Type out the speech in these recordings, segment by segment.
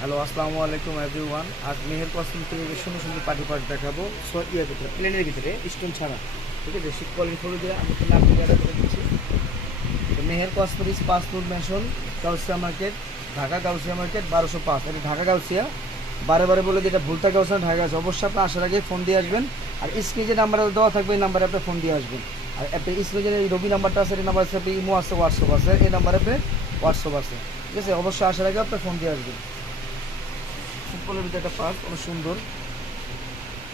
Hello, আসসালামু আলাইকুম everyone. আজ মেহের কসমেটিক থেকে সুন্দর সুন্দর পার্টি পার্ট দেখাবো। ইয়ার ভিতরে, প্লেনের ভিতরে, স্টোন ছাড়া। ঠিক আছে, শীত কোয়ালিটি ফুল দিয়ে আমি তো নাম ঠিকানা করে দিচ্ছি। তো Meher cosmetics 5 foot mention, Gausia market, Dhaka Gausia market 1205। এটা ঢাকা গাউসিয়া, বারে বারে বলে দিই এটা ভুলতা গাউসিয়া, ঢাকা গাউসিয়া। অবশ্যই আপনি আসার আগে ফোন দিয়ে আসবেন। আর স্ক্রিনে যে নাম্বার দেওয়া থাকবে এই নাম্বারে আপনি ফোন দিয়ে আসবেন। আর আপনি স্ক্রিনে যে রবি নাম্বারটা আছে, এই নাম্বার আছে, আপনি ইমো আছে, হোয়াটসঅ্যাপ আছে, এই নাম্বারে আপনি হোয়াটসঅ্যাপ আছে। ঠিক আছে, অবশ্যই আসার আগে আপনি ফোন দিয়ে আসবেন। সিম্পলের ভিতরে একটা পার্ট অনেক সুন্দর।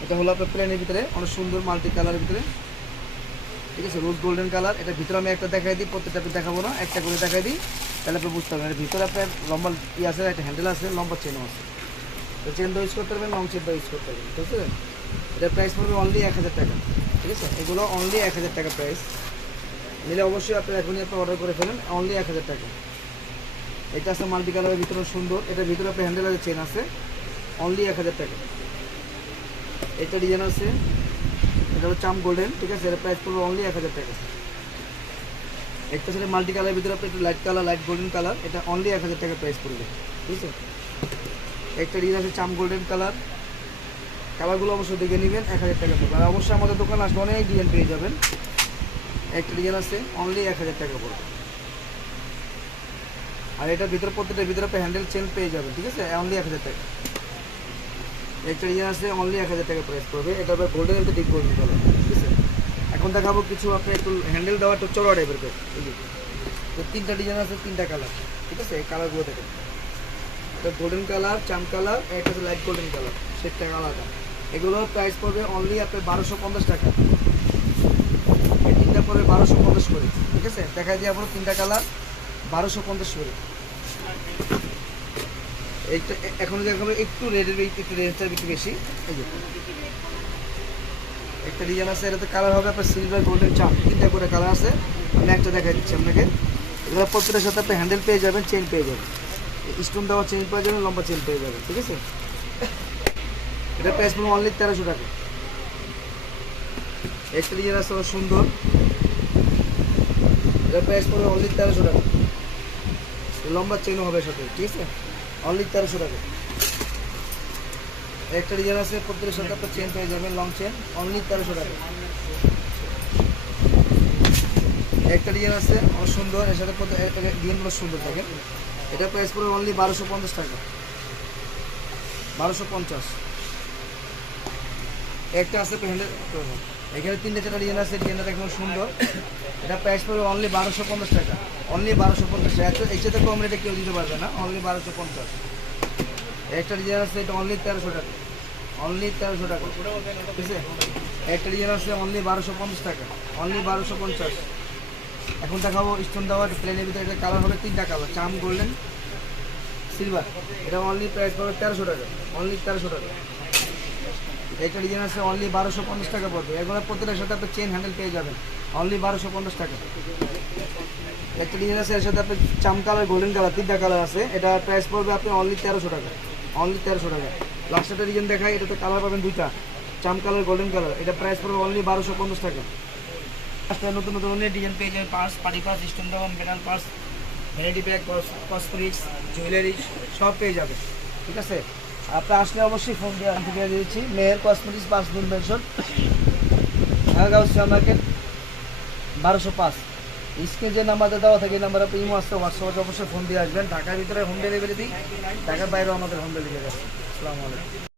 এটা হলো আপনার প্লেনের ভিতরে অনেক সুন্দর মাল্টি কালারের ভিতরে। ঠিক আছে, রোজ গোল্ডেন কালার। এটা ভিতরে আমি একটা দেখাই দিই, প্রত্যেকটা আপনি দেখাবো না, একটা করে দেখাই দিই, তাহলে আপনি বুঝতে পারবেন। এর ভিতরে আপনার লম্বা আছে, একটা হ্যান্ডেল আছে, লম্বা চেনও আছে। তো চেন দা ইউজ করতে পারবেন, লং চেন দা ইউজ করতে পারবেন। ঠিক আছে, এটার প্রাইস পড়বে অনলি 1000 টাকা। ঠিক আছে, এগুলো অনলি 1000 টাকা প্রাইস। নিলে অবশ্যই আপনি এখনই আপনি অর্ডার করে ফেলেন, অনলি 1000 টাকা। এটা আছে মাল্টি কালারের ভিতরে সুন্দর। এটার ভিতরে আপনার হ্যান্ডেল আছে, চেন আছে, অনলি 1000 টাকা। এটা ডিজাইন আছে, এটা হলো চাম গোল্ডেন। ঠিক আছে, এর প্রাইস পড়বে অনলি 1000 টাকা। একটা সেটা মাল্টি কালারের ভিতরে আপনি একটু light colour, light golden colour, এটা অনলি 1000 টাকা প্রাইস পড়বে। ঠিক আছে, একটা ডিজাইন আছে চাম গোল্ডেন কালার। কালারগুলো অবশ্যই দেখে নেবেন, 1000 টাকা পড়বে। আর অবশ্যই আমাদের দোকানে আসলে অনেক ডিজাইন পেয়ে যাবেন। একটা ডিজাইন আছে, অনলি 1000 টাকা পড়বে। আর এটার ভিতরে প্রত্যেকটার ভিতরে আপনি হ্যান্ডেল চেন পেয়ে যাবেন। ঠিক আছে, অনলি 1000 টাকা। একটা ডিজাইন আছে, অনলি 1000 টাকা প্রাইস পড়বে। এটা আবার গোল্ডেনের ভিতরে ডিপ গোল্ডেন কালার। ঠিক আছে, এখন দেখাবো কিছু আপনি একটু হ্যান্ডেল দেওয়া একটু চড়া টাইপের। এই যে তো 3টা ডিজাইন আছে, 3টা কালার। ঠিক আছে, এই কালারগুলো দেখেন। এটা গোল্ডেন কালার, চাম কালার, একটা হচ্ছে লাইট গোল্ডেন কালার, সেটটা আলাদা। এগুলোর প্রাইস পড়বে অনলি আপনার 1250 টাকা। এই 3টা পড়বে 1250 করে। ঠিক আছে, দেখাই দিয়ে আপনার 3টা কালার 1250 করে। এইটা এখন দেখাবো একটু রেডের, একটু রেডটা একটু বেশি। এই যে একটা ডিজাইন আছে, এটাতে কালার হবে আপনার সিলভার গোল্ডেন চাম, 3টা করে কালার আছে। আমি একটা দেখাই দিচ্ছি আপনাকে। এগুলো প্রত্যেকটার সাথে আপনি হ্যান্ডেল পেয়ে যাবেন, চেন পেয়ে যাবেন, স্টোন দেওয়া চেন পেয়ে যাবেন, লম্বা চেন পেয়ে যাবেন। ঠিক আছে, এটা প্রাইস পড়বে অনলি 1300 টাকা। একটা ডিজাইন আছে সুন্দর, এটা প্রাইস পড়বে অনলি 1300 টাকা। লম্বা চেনও হবে সাথে। ঠিক আছে, অনলি 1300 টাকা। একটা ডিজাইন আছে, প্রত্যেকের সাথে আপনার চেন পেয়ে যাবেন, লং চেন, অনলি 1300 টাকা। একটা ডিজাইন আছে অনেক সুন্দর, এর সাথে ডিজাইনগুলো সুন্দর থাকে। এটা প্রাইস পড়বে অনলি 1250 টাকা, 1250। একটা আছে হ্যান্ডেল, এখানে 3টা 4টা ডিজাইন আছে, ডিজাইনটা দেখুন সুন্দর। এটা প্রাইস পড়বে অনলি 1250 টাকা, অনলি 1250 টাকা। এর সাথে কম রেটে কেউ দিতে পারবে না, অনলি 1250। একটা ডিজাইন আছে, এটা অনলি 1300 টাকা, অনলি 1300 টাকা। ঠিক আছে, একটা ডিজাইন আছে অনলি 1250 টাকা, অনলি 1250। এখন দেখাবো স্টোন দেওয়া প্লেনের ভিতরে। এটা কালার হবে 3টা কালার, চাম গোল্ডেন সিলভার। এটা অনলি প্রাইস পড়বে 1300 টাকা, অনলি 1300 টাকা। একটা ডিজাইন আছে, অনলি 1250 টাকা পড়বে। এগুলো প্রত্যেকটার সাথে আপনি চেন হ্যান্ডেল পেয়ে যাবেন, অনলি 1250 টাকা। একটা ডিজাইন আছে, এর সাথে আপনি চাম কালার গোল্ডেন কালার, 3টা কালার আছে। এটা প্রাইস পড়বে আপনি অনলি 1300 টাকা, অনলি 1300 টাকা। লাস্ট একটা ডিজাইন দেখাই, এটাতে কালার পাবেন 2টা, চাম কালার গোল্ডেন কালার। এটা প্রাইস পড়বে অনলি 1250 টাকা। নতুন নতুন অনেক ডিজাইন পেয়ে যাবেন, পার্স, পার্টি পার্স, স্টোন দেওয়া, metal purse, vanity bag, cosmetics, jewellery সব পেয়ে যাবে। ঠিক আছে, আপনি আসলে অবশ্যই ফোন দিয়ে আমি দিয়ে দিচ্ছি। Meher cosmetics 5 foot mention, Dhaka Gausia market 1205। স্ক্রিনে যে নাম্বারটা দেওয়া থাকে এই নাম্বার আপনি ইমো আসতে, হোয়াটসঅ্যাপে অবশ্যই ফোন দিয়ে আসবেন। ঢাকার ভিতরে হোম ডেলিভারি দিই, ঢাকার বাইরেও আমাদের হোম ডেলিভারি আছে। আসসালামু আলাইকুম।